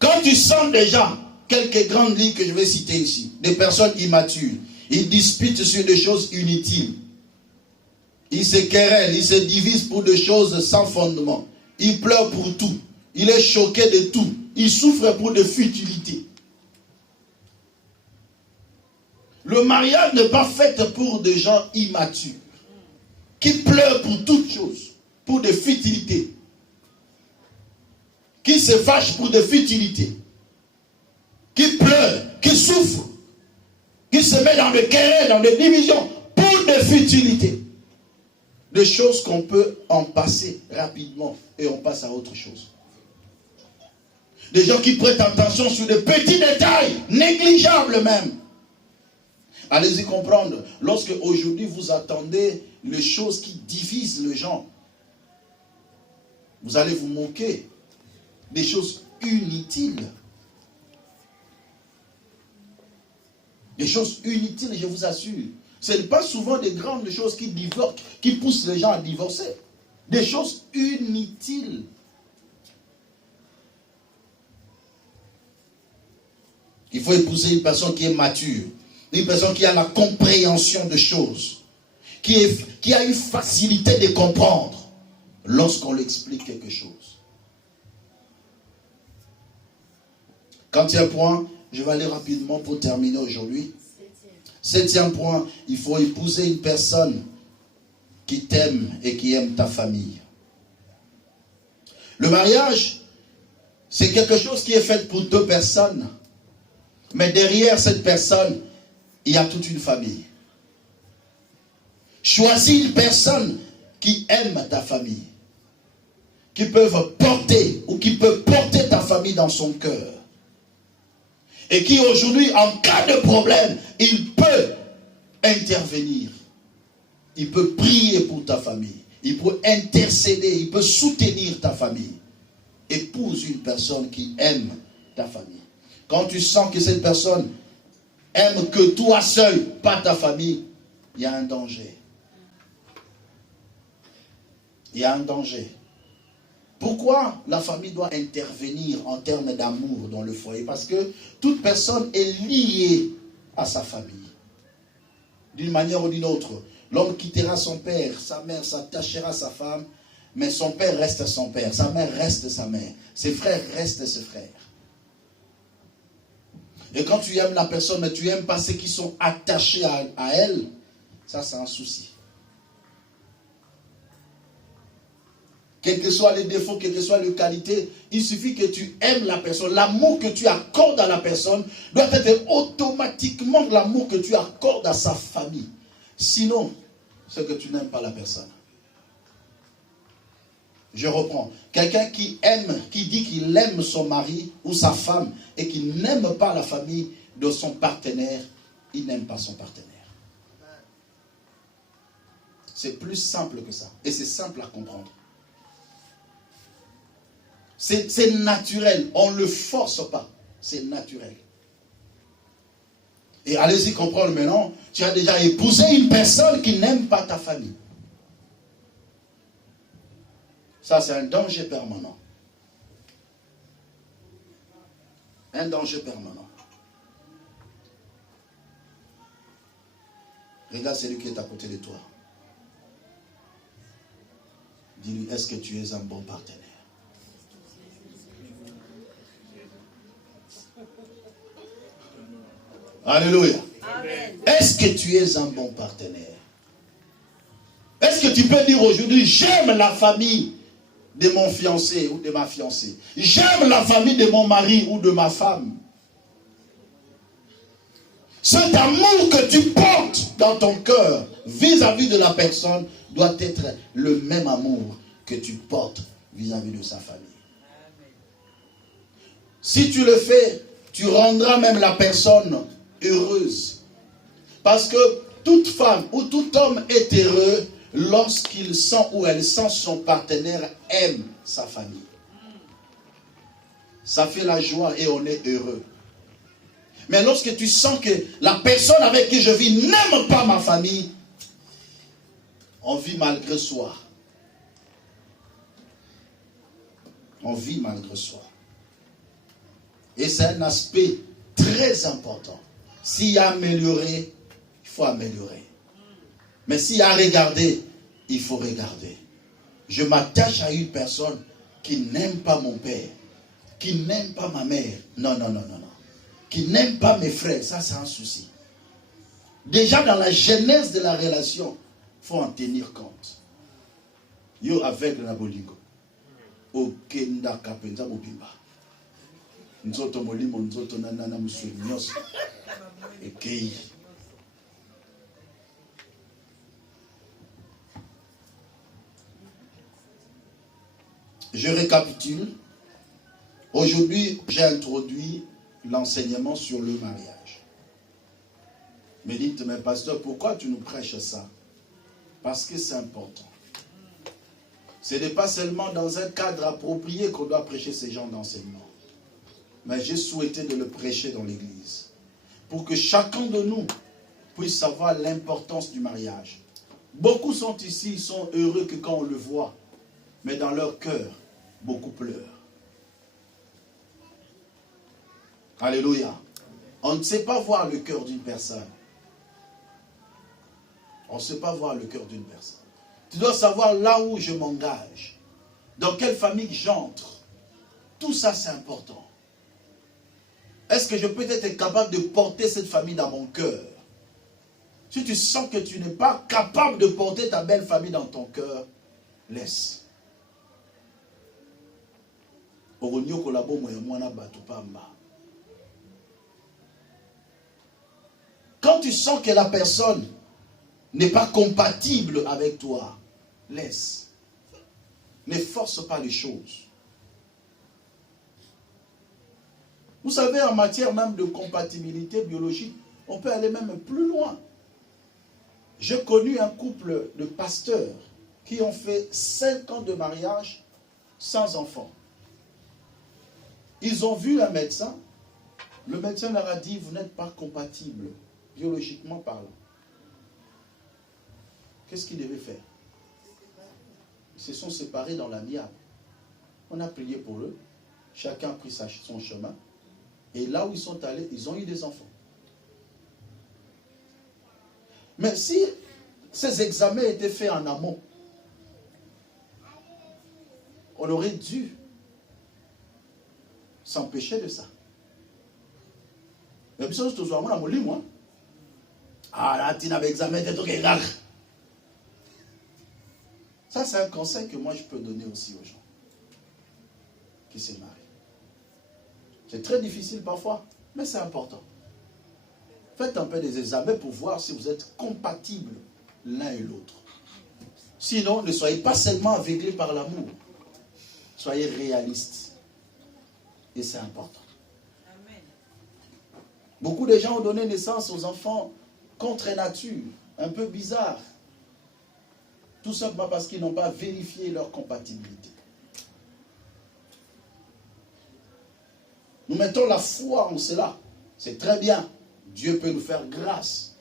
Quand tu sens déjà quelques grandes lignes que je vais citer ici, des personnes immatures, ils disputent sur des choses inutiles. Ils se querellent, ils se divisent pour des choses sans fondement. Ils pleurent pour tout. Il est choqué de tout. Il souffre pour des futilités. Le mariage n'est pas fait pour des gens immatures, qui pleurent pour toutes choses, pour des futilités, qui se fâchent pour des futilités, qui pleurent, qui souffrent, qui se mettent dans des querelles, dans des divisions, pour des futilités. Des choses qu'on peut en passer rapidement et on passe à autre chose. Des gens qui prêtent attention sur des petits détails, négligeables même. Allez-y comprendre. Lorsque aujourd'hui vous attendez les choses qui divisent les gens, vous allez vous moquer des choses inutiles. Des choses inutiles, je vous assure. Ce n'est pas souvent des grandes choses qui divorcent, qui poussent les gens à divorcer. Des choses inutiles. Il faut épouser une personne qui est mature, une personne qui a la compréhension de choses, qui a une facilité de comprendre lorsqu'on lui explique quelque chose. Quatrième point, je vais aller rapidement pour terminer aujourd'hui. Septième point, il faut épouser une personne qui t'aime et qui aime ta famille. Le mariage, c'est quelque chose qui est fait pour deux personnes. Mais derrière cette personne, il y a toute une famille. Choisis une personne qui aime ta famille, qui peut porter ou qui peut porter ta famille dans son cœur. Et qui aujourd'hui, en cas de problème, il peut intervenir. Il peut prier pour ta famille. Il peut intercéder, il peut soutenir ta famille. Épouse une personne qui aime ta famille. Quand tu sens que cette personne aime que toi seul, pas ta famille, il y a un danger. Il y a un danger. Pourquoi la famille doit intervenir en termes d'amour dans le foyer? Parce que toute personne est liée à sa famille. D'une manière ou d'une autre. L'homme quittera son père, sa mère s'attachera à sa femme, mais son père reste son père, sa mère reste sa mère, ses frères restent ses frères. Et quand tu aimes la personne, mais tu n'aimes pas ceux qui sont attachés à elle, ça c'est un souci. Quels que soient les défauts, quelles que soient les qualités, il suffit que tu aimes la personne. L'amour que tu accordes à la personne doit être automatiquement l'amour que tu accordes à sa famille. Sinon, c'est que tu n'aimes pas la personne. Je reprends. Quelqu'un qui aime, qui dit qu'il aime son mari ou sa femme et qui n'aime pas la famille de son partenaire, il n'aime pas son partenaire. C'est plus simple que ça. Et c'est simple à comprendre. C'est naturel. On ne le force pas. C'est naturel. Et allez-y comprendre maintenant. Tu as déjà épousé une personne qui n'aime pas ta famille. Ça, c'est un danger permanent. Un danger permanent. Regarde celui qui est à côté de toi. Dis-lui, est-ce que tu es un bon partenaire? Alléluia. Est-ce que tu es un bon partenaire? Est-ce que tu peux dire aujourd'hui, j'aime la famille de mon fiancé ou de ma fiancée. J'aime la famille de mon mari ou de ma femme. Cet amour que tu portes dans ton cœur vis-à-vis de la personne doit être le même amour que tu portes vis-à-vis de sa famille. Si tu le fais, tu rendras même la personne heureuse. Parce que toute femme ou tout homme est heureux lorsqu'il sent ou elle sent son partenaire aime sa famille. Ça fait la joie et on est heureux. Mais lorsque tu sens que la personne avec qui je vis n'aime pas ma famille, on vit malgré soi. On vit malgré soi. Et c'est un aspect très important. S'il y a amélioré, il faut améliorer. Mais s'il y a regardé, il faut regarder. Je m'attache à une personne qui n'aime pas mon père, qui n'aime pas ma mère. Non. Qui n'aime pas mes frères. Ça, c'est un souci. Déjà, dans la genèse de la relation, il faut en tenir compte. Yo avec la bolingo. Okenda kapenza mobimba. Nzoto molimo, nzoto nanana musuri nyos. Ekei. Je récapitule. Aujourd'hui, j'ai introduit l'enseignement sur le mariage. Mais dites, mais pasteur, pourquoi tu nous prêches ça? Parce que c'est important. Ce n'est pas seulement dans un cadre approprié qu'on doit prêcher ces genres d'enseignement. Mais j'ai souhaité de le prêcher dans l'église. Pour que chacun de nous puisse savoir l'importance du mariage. Beaucoup sont ici, ils sont heureux que quand on le voit. Mais dans leur cœur, beaucoup pleurent. Alléluia. On ne sait pas voir le cœur d'une personne. On ne sait pas voir le cœur d'une personne. Tu dois savoir là où je m'engage. Dans quelle famille j'entre. Tout ça, c'est important. Est-ce que je peux être capable de porter cette famille dans mon cœur? Si tu sens que tu n'es pas capable de porter ta belle famille dans ton cœur, laisse. Quand tu sens que la personne n'est pas compatible avec toi, laisse. Ne force pas les choses. Vous savez, en matière même de compatibilité biologique, on peut aller même plus loin. J'ai connu un couple de pasteurs qui ont fait 5 ans de mariage sans enfant. Ils ont vu un médecin. Le médecin leur a dit, vous n'êtes pas compatibles, biologiquement parlant. Qu'est-ce qu'ils devaient faire? Ils se sont séparés dans l'amiable. On a prié pour eux. Chacun a pris son chemin. Et là où ils sont allés, ils ont eu des enfants. Mais si ces examens étaient faits en amont, on aurait dû s'empêcher de ça. Mais puis ça, c'est un conseil que moi je peux donner aussi aux gens qui se marient. C'est très difficile parfois, mais c'est important. Faites un peu des examens pour voir si vous êtes compatibles l'un et l'autre. Sinon, ne soyez pas seulement aveuglés par l'amour. Soyez réalistes. Et c'est important. Amen. Beaucoup de gens ont donné naissance aux enfants contre nature, un peu bizarres. Tout simplement parce qu'ils n'ont pas vérifié leur compatibilité. Nous mettons la foi en cela. C'est très bien. Dieu peut nous faire grâce.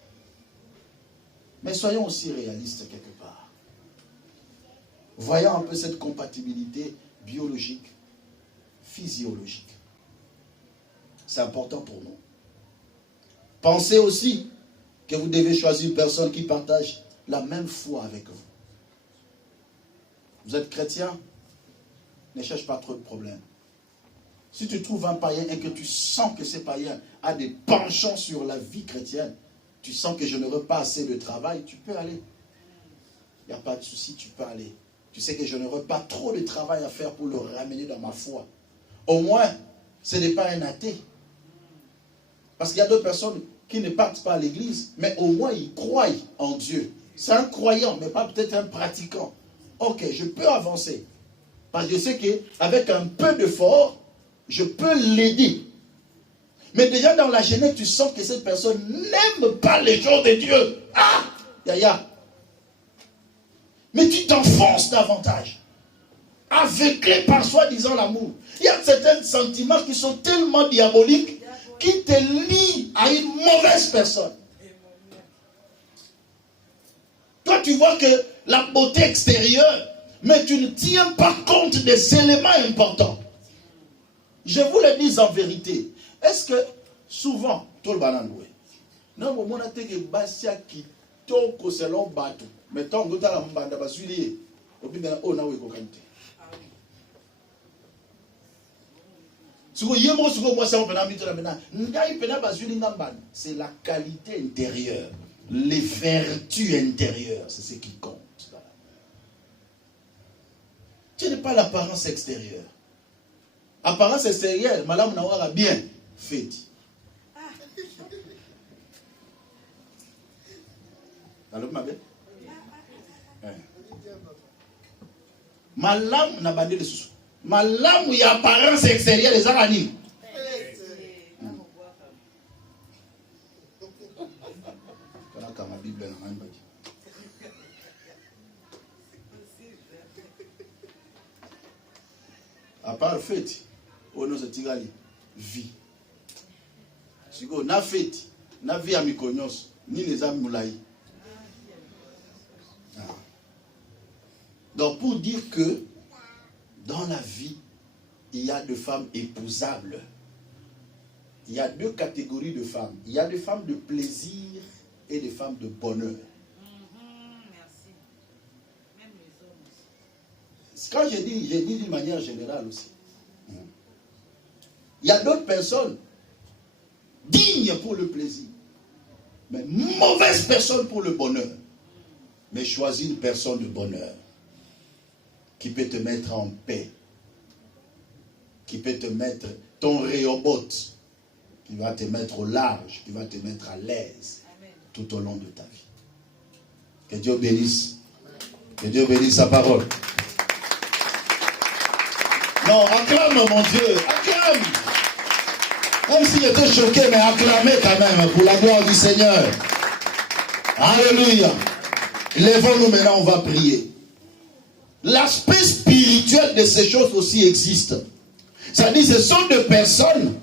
Mais soyons aussi réalistes quelque part. Voyons un peu cette compatibilité biologique, physiologique. C'est important pour nous. Pensez aussi que vous devez choisir une personne qui partage la même foi avec vous. Vous êtes chrétien, ne cherche pas trop de problèmes. Si tu trouves un païen et que tu sens que ce païen a des penchants sur la vie chrétienne, tu sens que je n'aurai pas assez de travail, tu peux aller. Il n'y a pas de souci, tu peux aller. Tu sais que je n'aurai pas trop de travail à faire pour le ramener dans ma foi. Au moins, ce n'est pas un athée. Parce qu'il y a d'autres personnes qui ne partent pas à l'église, mais au moins ils croient en Dieu. C'est un croyant, mais pas peut-être un pratiquant. Ok, je peux avancer. Parce que je sais qu'avec un peu d'effort, je peux l'aider. Mais déjà dans la jeunesse, tu sens que cette personne n'aime pas les gens de Dieu. Ah, Yaya. Mais tu t'enfonces davantage. Aveuglé par soi-disant l'amour. Il y a certains sentiments qui sont tellement diaboliques qui te lient à une mauvaise personne. Toi, tu vois que la beauté extérieure, mais tu ne tiens pas compte des éléments importants. Je vous le dis en vérité. Est-ce que souvent, tout le bananoué, non, au moment où tu basia qui toko selon bateau, mais tant que tu as la mbanda basuli, au plus on a eu kokante. C'est la qualité intérieure, les vertus intérieures, c'est ce qui compte. Ce n'est pas l'apparence extérieure. Apparence extérieure, madame Nawara bien fait. Alors, ma belle? Malam n'a pas dit le sous. Malam, il y a apparence extérieure, les aranis. À part fête, on nous a tiré vie. Si on a fête, na vie à Mikonyos, ni les âmes moulaï. Donc pour dire que dans la vie, il y a des femmes épousables. Il y a deux catégories de femmes. Il y a des femmes de plaisir et des femmes de bonheur. Merci. Même les hommes aussi. Quand j'ai dit d'une manière générale aussi. Il y a d'autres personnes dignes pour le plaisir, mais mauvaises personnes pour le bonheur. Mais choisis une personne de bonheur qui peut te mettre en paix, qui peut te mettre ton Rehoboth, qui va te mettre au large, qui va te mettre à l'aise tout au long de ta vie. Que Dieu bénisse. Que Dieu bénisse sa parole. Non, acclame mon Dieu, acclame. Même si j'étais choqué, mais acclamez quand même pour la gloire du Seigneur. Alléluia. Lèvons-nous maintenant, on va prier. L'aspect spirituel de ces choses aussi existe. C'est-à-dire, ce sont des personnes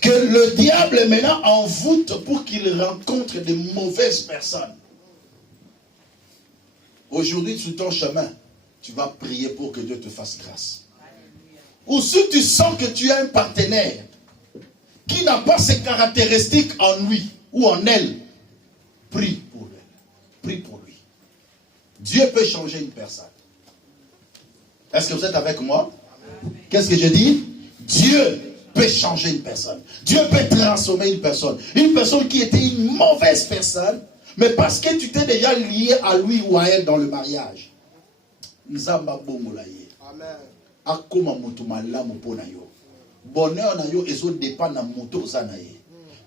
que le diable maintenant envoûte pour qu'il rencontre de mauvaises personnes. Aujourd'hui, sur ton chemin, tu vas prier pour que Dieu te fasse grâce. Ou si tu sens que tu as un partenaire qui n'a pas ces caractéristiques en lui ou en elle, prie pour elle. Prie pour lui. Dieu peut changer une personne. Est-ce que vous êtes avec moi? Qu'est-ce que j'ai dit? Dieu peut changer une personne. Dieu peut transformer une personne. Une personne qui était une mauvaise personne, mais parce que tu t'es déjà lié à lui ou à elle dans le mariage. Amen. Bonheur na yo ezo dépend na moto zanaye.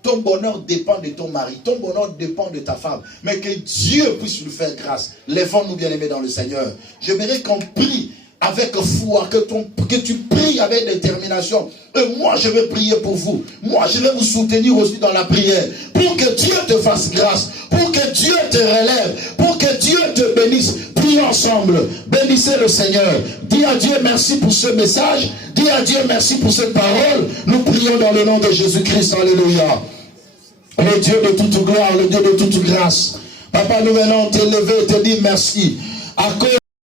Ton bonheur dépend de ton mari, ton bonheur dépend de ta femme. Mais que Dieu puisse nous faire grâce. Lèvons-nous bien-aimés dans le Seigneur. J'aimerais qu'on prie avec foi, que tu pries avec détermination. Et moi, je vais prier pour vous. Moi, je vais vous soutenir aussi dans la prière. Pour que Dieu te fasse grâce. Pour que Dieu te relève. Pour que Dieu te bénisse. Prions ensemble. Bénissez le Seigneur. Dis à Dieu merci pour ce message. Dis à Dieu merci pour cette parole. Nous prions dans le nom de Jésus-Christ. Alléluia. Le Dieu de toute gloire, le Dieu de toute grâce. Papa, nous venons t'élever et te dire merci. À cause